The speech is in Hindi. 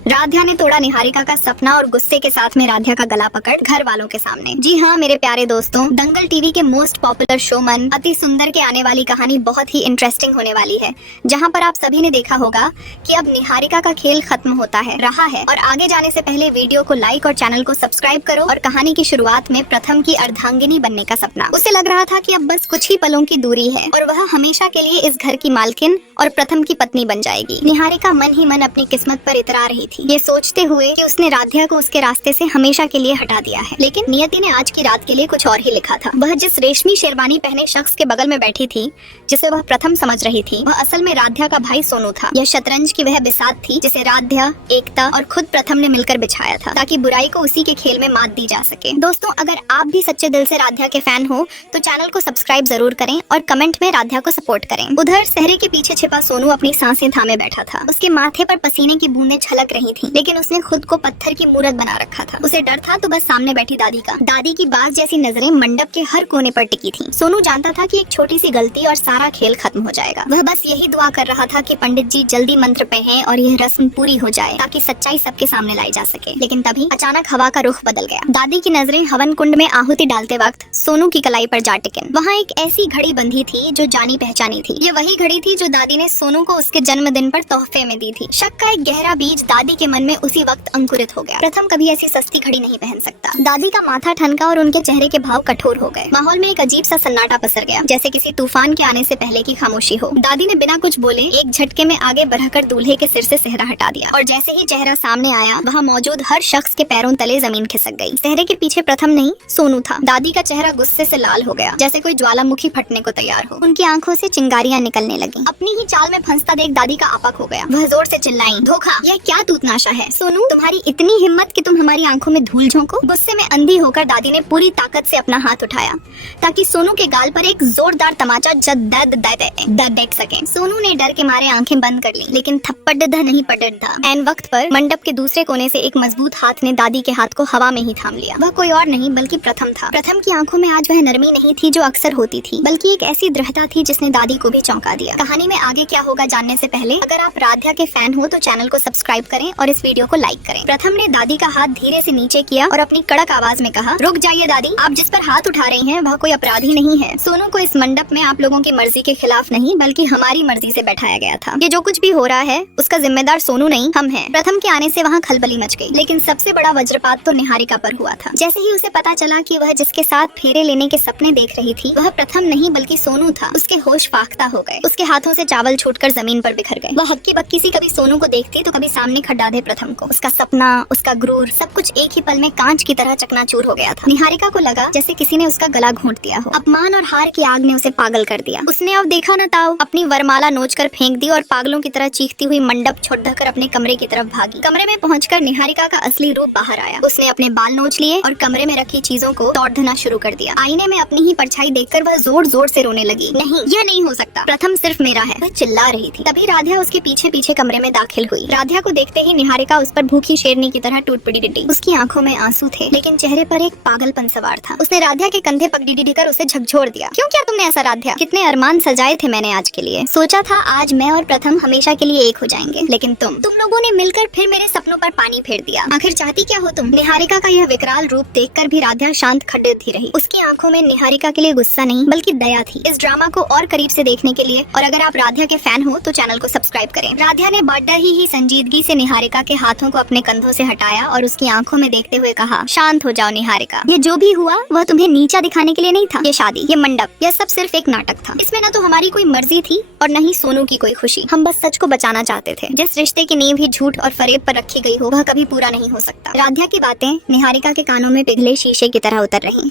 राध्या ने तोड़ा निहारिका का सपना और गुस्से के साथ में राध्या का गला पकड़ घर वालों के सामने। जी हाँ मेरे प्यारे दोस्तों, दंगल टीवी के मोस्ट पॉपुलर शो मन अति सुंदर के आने वाली कहानी बहुत ही इंटरेस्टिंग होने वाली है, जहाँ पर आप सभी ने देखा होगा कि अब निहारिका का खेल खत्म होता है रहा है। और आगे जाने से पहले वीडियो को लाइक और चैनल को सब्सक्राइब करो। और कहानी की शुरुआत में प्रथम की अर्धांगिनी बनने का सपना, उसे लग रहा था कि अब बस कुछ ही पलों की दूरी है और वह हमेशा के लिए इस घर की मालकिन और प्रथम की पत्नी बन जाएगी। निहारिका मन ही मन अपनी किस्मत पर इतरा रही थी, ये सोचते हुए कि उसने राध्या को उसके रास्ते से हमेशा के लिए हटा दिया है। लेकिन नियति ने आज की रात के लिए कुछ और ही लिखा था। वह जिस रेशमी शेरवानी पहने शख्स के बगल में बैठी थी, जिसे वह प्रथम समझ रही थी, वह असल में राध्या का भाई सोनू था। यह शतरंज की वह बिसात थी जिसे राध्या, एकता और खुद प्रथम ने मिलकर बिछाया था, ताकि बुराई को उसी के खेल में मात दी जा सके। दोस्तों, अगर आप भी सच्चे दिल से राध्या के फैन हो तो चैनल को सब्सक्राइब जरूर करें और कमेंट में राध्या को सपोर्ट करें। उधर सहरे के पीछे छिपा सोनू अपनी सांसें थामे बैठा था। उसके माथे पर पसीने की बूंदें छलक रही थीं, लेकिन उसने खुद को पत्थर की मूरत बना रखा था। उसे डर था तो बस सामने बैठी दादी का। दादी की बाज जैसी नजरें मंडप के हर कोने पर टिकी थीं। सोनू जानता था कि एक छोटी सी गलती और सारा खेल खत्म हो जाएगा। वह बस यही दुआ कर रहा था कि पंडित जी जल्दी मंत्र पढ़ें और यह रस्म पूरी हो जाए, ताकि सच्चाई सबके सामने लाई जा सके। लेकिन तभी अचानक हवा का रुख बदल गया। दादी की नजरें हवन कुंड में आहुति डालते वक्त सोनू की कलाई पर जा टिकन। वहाँ एक ऐसी घड़ी बंधी थी जो जानी पहचानी थी। ये वही घड़ी थी जो दादी ने सोनू को उसके जन्मदिन पर तोहफे में दी थी। शक का एक गहरा बीज दादी के मन में उसी वक्त अंकुरित हो गया। प्रथम कभी ऐसी सस्ती घड़ी नहीं पहन सकता। दादी का माथा ठनका और उनके चेहरे के भाव कठोर हो गए। माहौल में एक अजीब सा सन्नाटा पसर गया, जैसे किसी तूफान के आने से पहले की खामोशी हो। दादी ने बिना कुछ बोले एक झटके में आगे बढ़कर दूल्हे के सिर से सेहरा हटा दिया, और जैसे ही चेहरा सामने आया, वहाँ मौजूद हर शख्स के पैरों तले जमीन खिसक गई। चेहरे के पीछे प्रथम नहीं, सोनू था। दादी का चेहरा गुस्से से लाल हो गया, जैसे कोई ज्वालामुखी फटने को तैयार हो। उनकी आंखों से चिंगारियां निकलने लगी। अपनी ही चाल में फंसता देख दादी का आपा खो गया। वह जोर से चिल्लाई, धोखा! यह क्या तूतनाशा है? सोनू, तुम्हारी इतनी हिम्मत कि तुम हमारी आंखों में धूल झोंको? गुस्से में अंधी होकर दादी ने पूरी ताकत से अपना हाथ उठाया, ताकि सोनू के गाल पर एक जोरदार तमाचा देख सके। सोनू ने डर के मारे आंखें बंद कर ली, लेकिन थप्पड़ नहीं पटड़ था। एन वक्त पर मंडप के दूसरे कोने से एक मजबूत हाथ ने दादी के हाथ को हवा में ही थाम लिया। वह कोई और नहीं बल्कि प्रथम था। प्रथम की आंखों में आज वह नरमी नहीं थी जो अक्सर होती थी, बल्कि एक ऐसी दृढ़ता थी जिसने दादी को भी चौंका दिया। कहानी में आगे क्या होगा जानने से पहले, अगर आप राध्या के फैन हो तो चैनल को सब्सक्राइब करें और इस वीडियो को लाइक करें। प्रथम ने दादी का हाथ धीरे से नीचे किया और अपनी कड़क आवाज में कहा, रुक जाइए दादी, आप जिस पर हाथ उठा रही हैं वह कोई अपराधी नहीं है। सोनू को इस मंडप में आप लोगों की मर्जी के खिलाफ नहीं बल्कि हमारी मर्जी से बैठाया गया था। ये जो कुछ भी हो रहा है उसका जिम्मेदार सोनू नहीं, हम हैं। प्रथम के आने से वहाँ खलबली मच गई, लेकिन सबसे बड़ा वज्रपात तो निहारिका पर हुआ था। जैसे ही उसे पता चला कि वह जिसके साथ फेरे लेने के सपने देख रही थी वह प्रथम नहीं बल्कि सोनू था, उसके होश फाख्ता हो गए। उसके हाथों से चावल छूटकर जमीन पर बिखर गए। वह हक्की बक्की सी कभी सोनू को देखती तो कभी सामने खड़ा दे प्रथम को। उसका सपना, उसका गुरूर, सब कुछ एक ही पल में कांच की तरह चकनाचूर हो गया था। निहारिका को लगा जैसे किसी ने उसका गला घोंट दिया हो। अपमान और हार की आग ने उसे पागल कर दिया। उसने अब देखा न ताऊ अपनी वरमाला नोचकर फेंक दी और पागलों की तरह चीखती हुई मंडप छोड़कर अपने कमरे की तरफ भागी। कमरे में पहुंचकर निहारिका का असली रूप बाहर आया। उसने अपने बाल नोच लिए और कमरे में रखी चीजों को तोड़-धना शुरू कर दिया। आईने में अपनी ही परछाई देखकर वह जोर जोर से रोने लगी। नहीं, यह नहीं हो सकता, प्रथम सिर्फ मेरा है, वह चिल्ला रही थी। तभी राध्या उसके पीछे पीछे कमरे में दाखिल हुई। राध्या को देखते ही निहारिका उस पर भूखी शेरनी की तरह टूट पड़ी डिड्डी। उसकी आंखों में आंसू थे, लेकिन चेहरे पर एक पागलपन सवार था। उसने राध्या के कंधे पर डिडी कर उसे झकझोर दिया। क्यों किया तुमने ऐसा राध्या? कितने अरमान सजाए थे मैंने आज के लिए। सोचा था आज मैं और प्रथम हमेशा के लिए एक हो जाएंगे, लेकिन तुम लोगों ने मिलकर फिर मेरे सपनों पर पानी फेर दिया। आखिर चाहती क्या हो तुम? निहारिका का यह विकराल रूप देखकर भी राध्या शांत खड़ित ही रही। उसकी आंखों में निहारिका के लिए गुस्सा नहीं बल्कि दया थी। इस ड्रामा को और करीब से देखने के लिए और अगर आप राध्या के फैन हो तो चैनल को सब्सक्राइब करें। राध्या ने बड़ा ही संजीदगी से निहारिका के हाथों को अपने कंधों से हटाया और उसकी आंखों में देखते हुए कहा, शांत हो जाओ निहारिका। ये जो भी हुआ वह तुम्हें नीचा दिखाने के लिए नहीं था। ये शादी, ये मंडप, यह सब सिर्फ एक नाटक था। इसमें न तो हमारी कोई मर्जी थी और न ही सोनू की कोई खुशी। हम बस सच को बचाना चाहते थे। जिस रिश्ते की नींव ही झूठ और फरेब पर रखी गई हो वह कभी पूरा नहीं हो सकता। राध्या की बातें निहारिका के कानों में पिघले शीशे की तरह उतर रही।